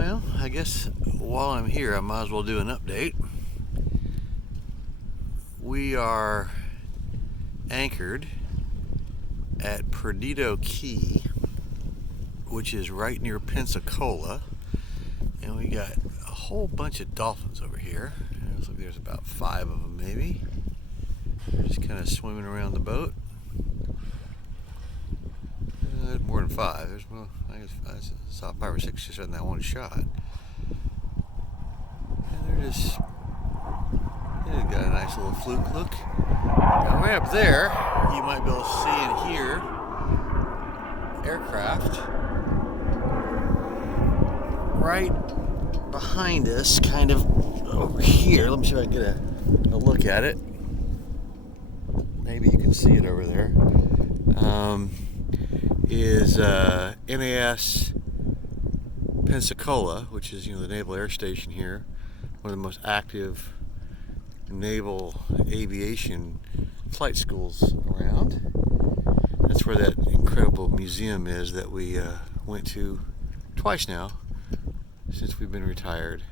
Well, I guess while I'm here, I might as well do an update. We are anchored at Perdido Key, which is right near Pensacola, and we got a whole bunch of dolphins over here. It looks like there's about 5 of them maybe. They're just kind of swimming around the boat. There's more than 5. There's, well, I guess I saw 5 or 6 just in that one shot. And they're just, they've got a nice little fluke look. Now right up there, you might be able to see and hear aircraft. Right behind us, kind of over here. Let me see if I can get a look at it. Maybe you can see it over there. Is NAS Pensacola, which is, the Naval Air Station here, one of the most active naval aviation flight schools around. That's where that incredible museum is that we went to twice now since we've been retired.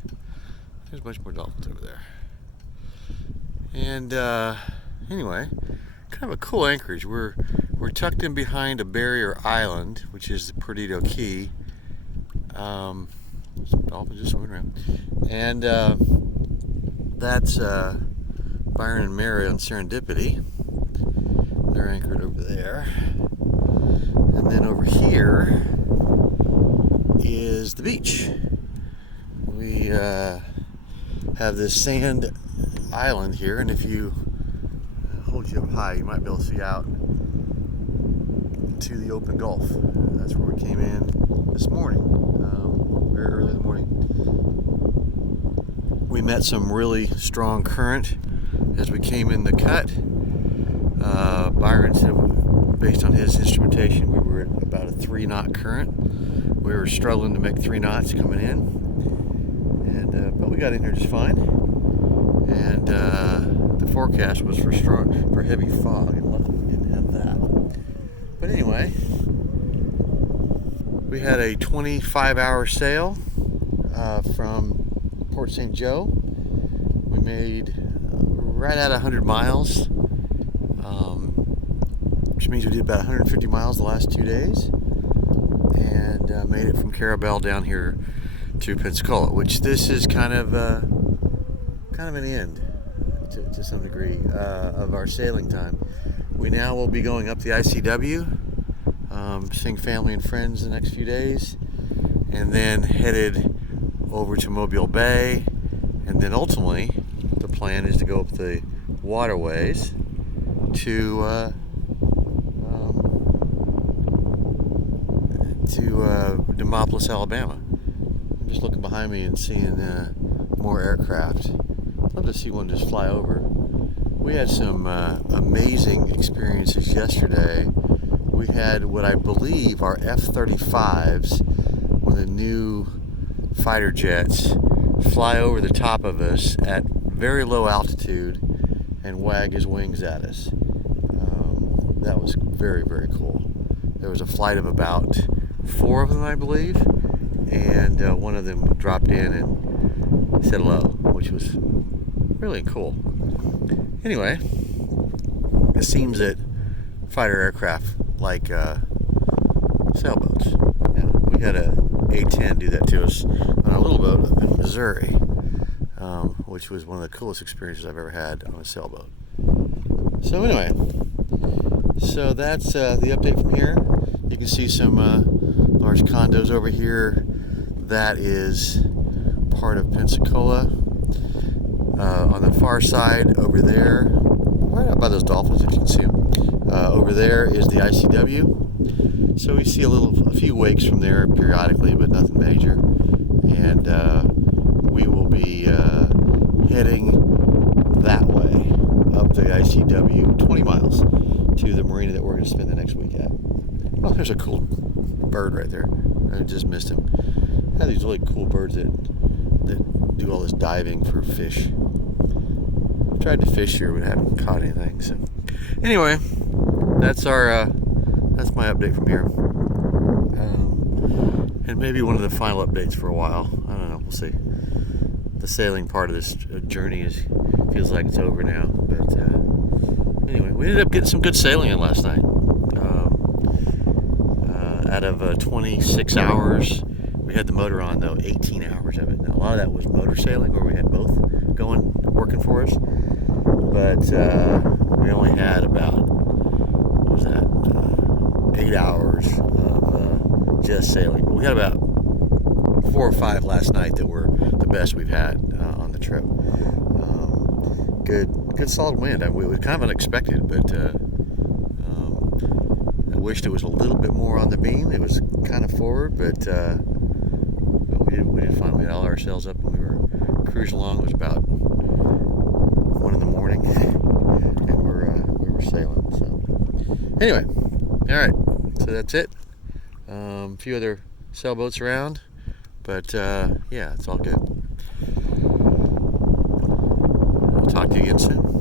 There's a bunch more dolphins over there. And anyway, kind of a cool anchorage. We're tucked in behind a barrier island, which is Perdido Key. Some dolphins just swimming around. And that's Byron and Mary on Serendipity. They're anchored over there. And then over here is the beach. We have this sand island here, and if you hold you up high, you might be able to see out to the open Gulf. That's where we came in this morning, very early in the morning. We met some really strong current as we came in the cut. Byron said, based on his instrumentation, we were at about a 3-knot current. We were struggling to make 3 knots coming in, and but we got in here just fine. And the forecast was for heavy fog, and luckily we didn't have that. But anyway, we had a 25-hour sail from Port St. Joe. We made right at 100 miles, which means we did about 150 miles the last 2 days, and made it from Carabel down here to Pensacola, which this is kind of an end to some degree of our sailing time. We now will be going up the ICW, seeing family and friends the next few days, and then headed over to Mobile Bay, and then ultimately the plan is to go up the waterways to Demopolis, Alabama. I'm just looking behind me and seeing more aircraft. I'd love to see one just fly over. We had some amazing experiences yesterday. We had what I believe are F-35s, one of the new fighter jets, fly over the top of us at very low altitude and wag his wings at us. That was very, very cool. There was a flight of about 4 of them, I believe, and one of them dropped in and said hello, which was really cool. Anyway, it seems that fighter aircraft like sailboats. Yeah, we had a A-10 do that to us on a little boat up in Missouri, which was one of the coolest experiences I've ever had on a sailboat. So anyway, so that's the update from here. You can see some large condos over here. That is part of Pensacola. On the far side over there, right out by those dolphins if you can see them, over there is the ICW. So we see a few wakes from there periodically, but nothing major. And we will be heading that way up the ICW 20 miles to the marina that we're going to spend the next week at. Oh, there's a cool bird right there. I just missed him. I have these really cool birds that do all this diving for fish. I've tried to fish here, but haven't caught anything. So, anyway, that's my update from here, and maybe one of the final updates for a while. we'll see. The sailing part of this journey feels like it's over now. But anyway, we ended up getting some good sailing in last night. Out of 26 hours, we had the motor on though 18 hours of it. Now a lot of that was motor sailing, where we had both working for us. But we only had about, what was that, 8 hours of just sailing. But we had about 4 or 5 last night that were the best we've had on the trip. Good solid wind. It was kind of unexpected, but I wished it was a little bit more on the beam. It was kind of forward, but we did fine. We had all our sails up and we were cruising along. It was about 1 in the morning, and we were sailing. So anyway, all right. So that's it. A few other sailboats around, but yeah, it's all good. I'll talk to you again soon.